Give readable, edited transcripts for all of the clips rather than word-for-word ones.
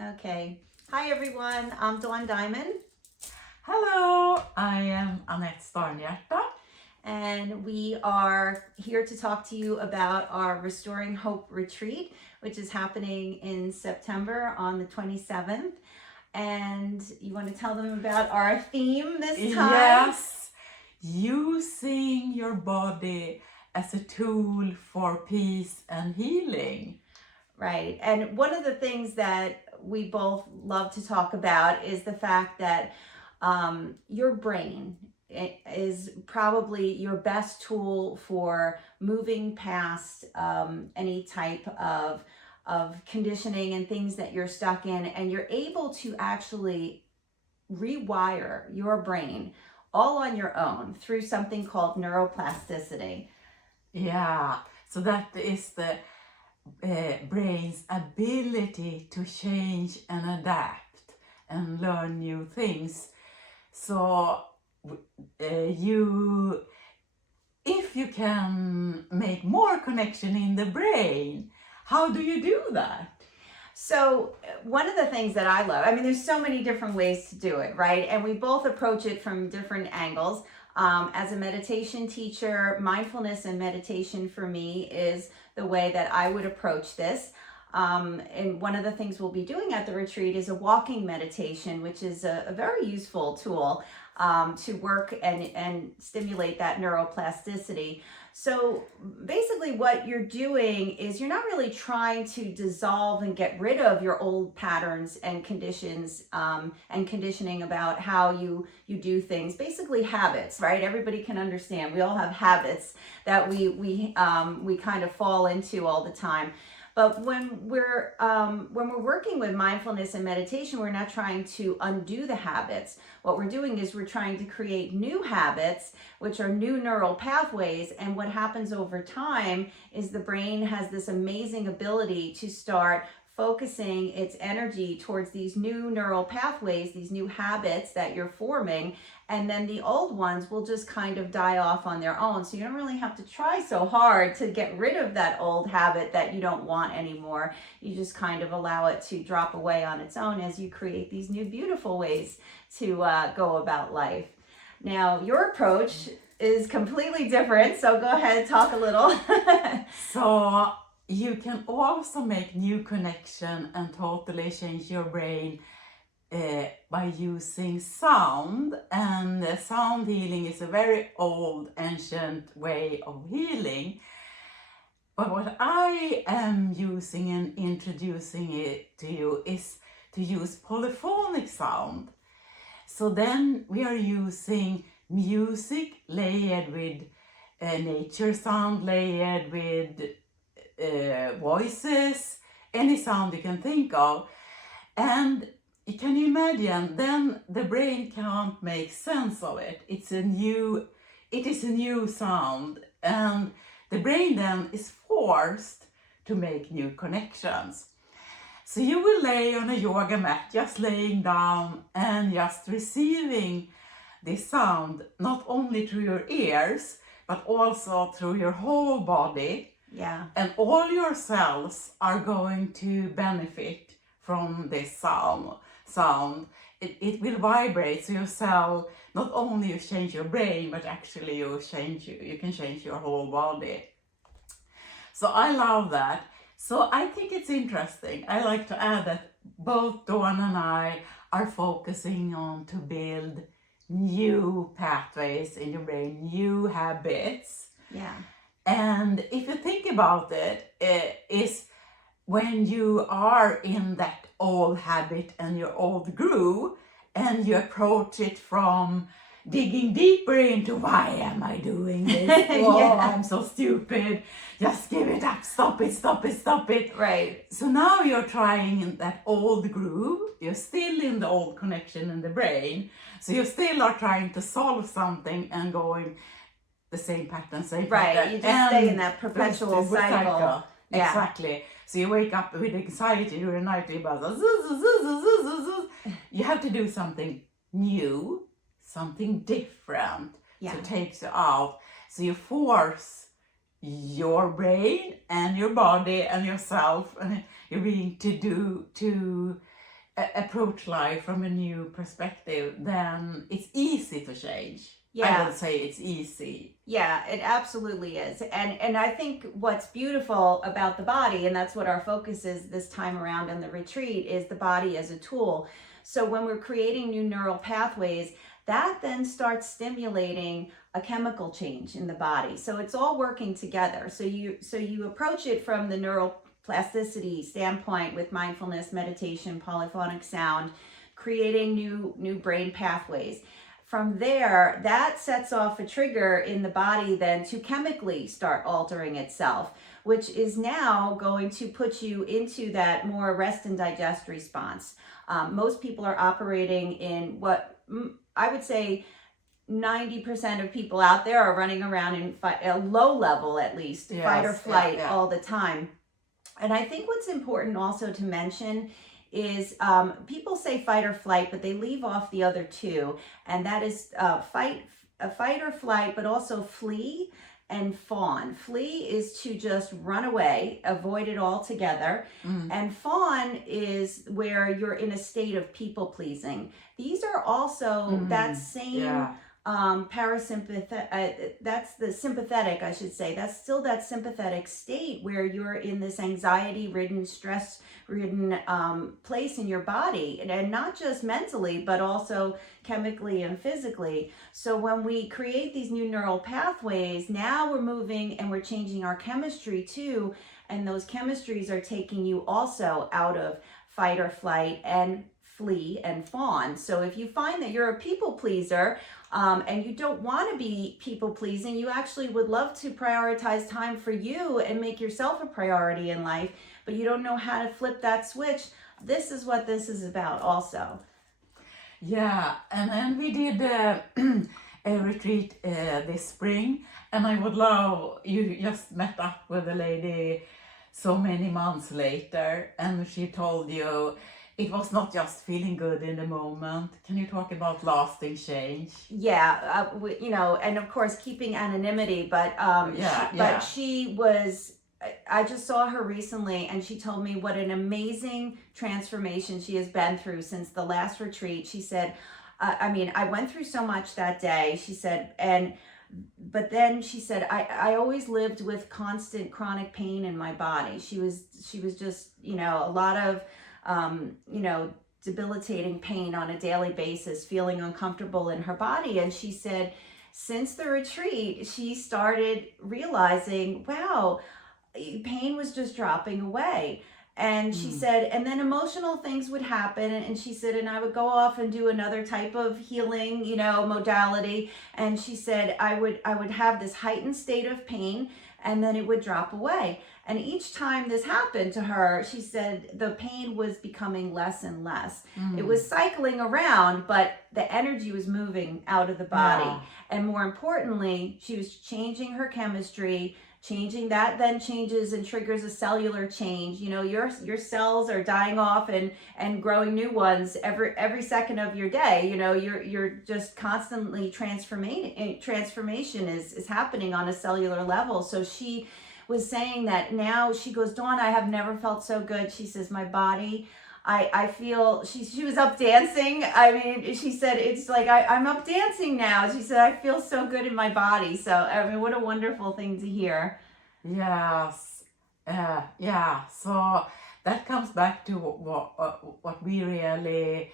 Okay. Hi everyone, I'm Deiman. Hello, I am Anette Stjaernhjaerta. And we are here to talk to you about our Restoring Hope retreat, which is happening in September on the 27th. And you want to tell them about our theme this time? Yes, using your body as a tool for peace and healing. Right. And one of the things that we both love to talk about is the fact that your brain is probably your best tool for moving past any type of conditioning and things that you're stuck in, and you're able to actually rewire your brain all on your own through something called neuroplasticity. Yeah, so that is the brain's ability to change and adapt and learn new things. So if you can make more connection in the brain, how do you do that? So one of the things that I love, I mean, there's so many different ways to do it, right? And we both approach it from different angles. As a meditation teacher, mindfulness and meditation for me is the way that I would approach this. And one of the things we'll be doing at the retreat is a walking meditation, which is a very useful tool to work and stimulate that neuroplasticity. So basically what you're doing is you're not really trying to dissolve and get rid of your old patterns and conditions and conditioning about how you do things. Basically habits, right? Everybody can understand. We all have habits that we kind of fall into all the time. But when we're working with mindfulness and meditation, we're not trying to undo the habits. What we're doing is we're trying to create new habits, which are new neural pathways. And what happens over time is the brain has this amazing ability to start focusing its energy towards these new neural pathways, these new habits that you're forming, and then the old ones will just kind of die off on their own. So you don't really have to try so hard to get rid of that old habit that you don't want anymore. You just kind of allow it to drop away on its own as you create these new beautiful ways to go about life. Now, your approach is completely different, so go ahead, talk a little. So you can also make new connection and totally change your brain by using sound. And sound healing is a very old, ancient way of healing. But what I am using and introducing it to you is to use polyphonic sound. So then we are using music layered with nature sound, layered with voices, any sound you can think of. And can you imagine, then the brain can't make sense of it. It is a new sound, and the brain then is forced to make new connections. So you will lay on a yoga mat, just laying down and just receiving this sound, not only through your ears, but also through your whole body. Yeah. And all your cells are going to benefit from this sound. It will vibrate, so your cell, not only you change your brain, but actually you can change your whole body. So I love that. So I think it's interesting. I like to add that both Dawn and I are focusing on to build new pathways in your brain, new habits. Yeah. And if you think about it, is when you are in that old habit and your old groove, and you approach it from digging deeper into, why am I doing this? Oh, Yeah. I'm so stupid. Just give it up. Stop it, stop it, stop it. Right. So now you're trying in that old groove. You're still in the old connection in the brain. So you still are trying to solve something and going the same pattern, same Right. pattern. You just stay in that perpetual cycle. Yeah. Exactly. So you wake up with anxiety during the night, you have to do something new, something different to take you out. So you force your brain and your body and yourself and your being to approach life from a new perspective, then it's easy to change. Yeah. I would say it's easy. Yeah, it absolutely is. And I think what's beautiful about the body, and that's what our focus is this time around in the retreat, is the body as a tool. So when we're creating new neural pathways, that then starts stimulating a chemical change in the body. So it's all working together. So you approach it from the neuroplasticity standpoint with mindfulness, meditation, polyphonic sound, creating new brain pathways. From there, that sets off a trigger in the body then to chemically start altering itself, which is now going to put you into that more rest and digest response. Most people are operating in what I would say 90% of people out there are running around in a low level, at least, Yes, fight or flight yeah. all the time. And I think what's important also to mention is people say fight or flight, but they leave off the other two, and that is fight or flight, but also flee and fawn. Flee is to just run away, avoid it altogether, and fawn is where you're in a state of people pleasing. These are also that same parasympathetic, that's the sympathetic, I should say. That's still that sympathetic state where you're in this anxiety-ridden, stress-ridden place in your body, and not just mentally, but also chemically and physically. So when we create these new neural pathways, now we're moving and we're changing our chemistry too, and those chemistries are taking you also out of fight or flight and flee and fawn. So if you find that you're a people pleaser, and you don't want to be people pleasing, you actually would love to prioritize time for you and make yourself a priority in life, but you don't know how to flip that switch, this is what this is about also. Yeah, and then we did a retreat this spring, and I would love, you just met up with a lady so many months later, and she told you it was not just feeling good in the moment. Can you talk about lasting change? Yeah, and of course keeping anonymity, but she was, I just saw her recently, and she told me what an amazing transformation she has been through since the last retreat. She said, I went through so much that day, she said, but then she said, I always lived with constant chronic pain in my body. She was just, a lot of, debilitating pain on a daily basis, feeling uncomfortable in her body. And she said, since the retreat, she started realizing, wow, pain was just dropping away. And she said, and then emotional things would happen. And she said, and I would go off and do another type of healing, modality. And she said, I would have this heightened state of pain, and then it would drop away. And each time this happened to her, she said the pain was becoming less and less. It was cycling around, but the energy was moving out of the body. Yeah. And more importantly, she was changing her chemistry. Changing that then changes and triggers a cellular change. Your cells are dying off and growing new ones every second of your day. You're just constantly transformation is happening on a cellular level. So she was saying that now she goes, Dawn, I have never felt so good. She says, my body, I feel, she was up dancing. She said, it's like, I'm up dancing now. She said, I feel so good in my body. So, what a wonderful thing to hear. Yes. So that comes back to what we really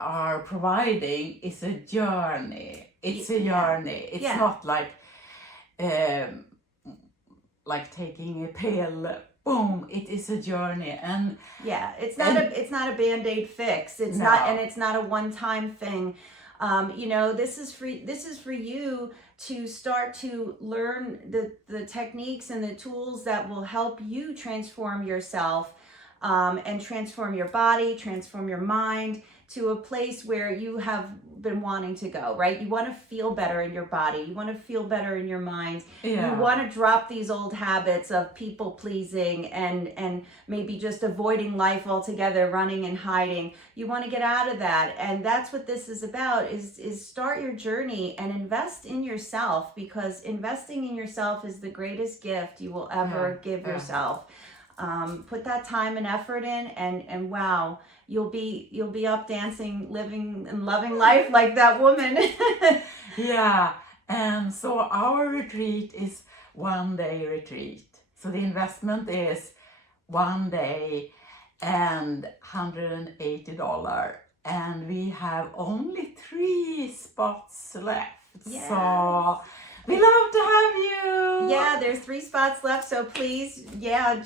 are providing is a journey. It's a journey. It's not like taking a pill. Boom! It is a journey, and it's not a Band-Aid fix. It's not a one-time thing. This is for you to start to learn the techniques and the tools that will help you transform yourself, and transform your body, transform your mind to a place where you have been wanting to go, right? You want to feel better in your body. You want to feel better in your mind. Yeah. You want to drop these old habits of people pleasing and maybe just avoiding life altogether, running and hiding. You want to get out of that. And that's what this is about, is start your journey and invest in yourself, because investing in yourself is the greatest gift you will ever give yourself. Put that time and effort in, and wow, you'll be up dancing, living and loving life like that woman. Yeah, and so our retreat is 1-day retreat. So the investment is 1 day and $180, and we have only 3 spots left. Yes. So we love to have you. Yeah, there's 3 spots left, so please,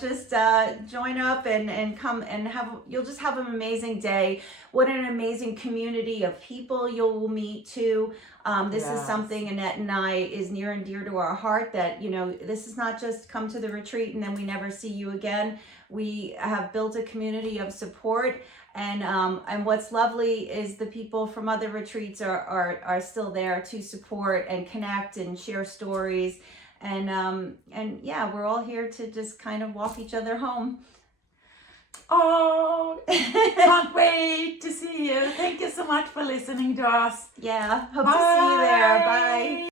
just join up and come and you'll just have an amazing day. What an amazing community of people you'll meet too. This is something Annette and I is near and dear to our heart, that, this is not just come to the retreat and then we never see you again. We have built a community of support, and what's lovely is the people from other retreats are still there to support and connect and share stories, and we're all here to just kind of walk each other home. Oh, can't wait to see you. Thank you so much for listening to us. Yeah, hope to see you there. Bye.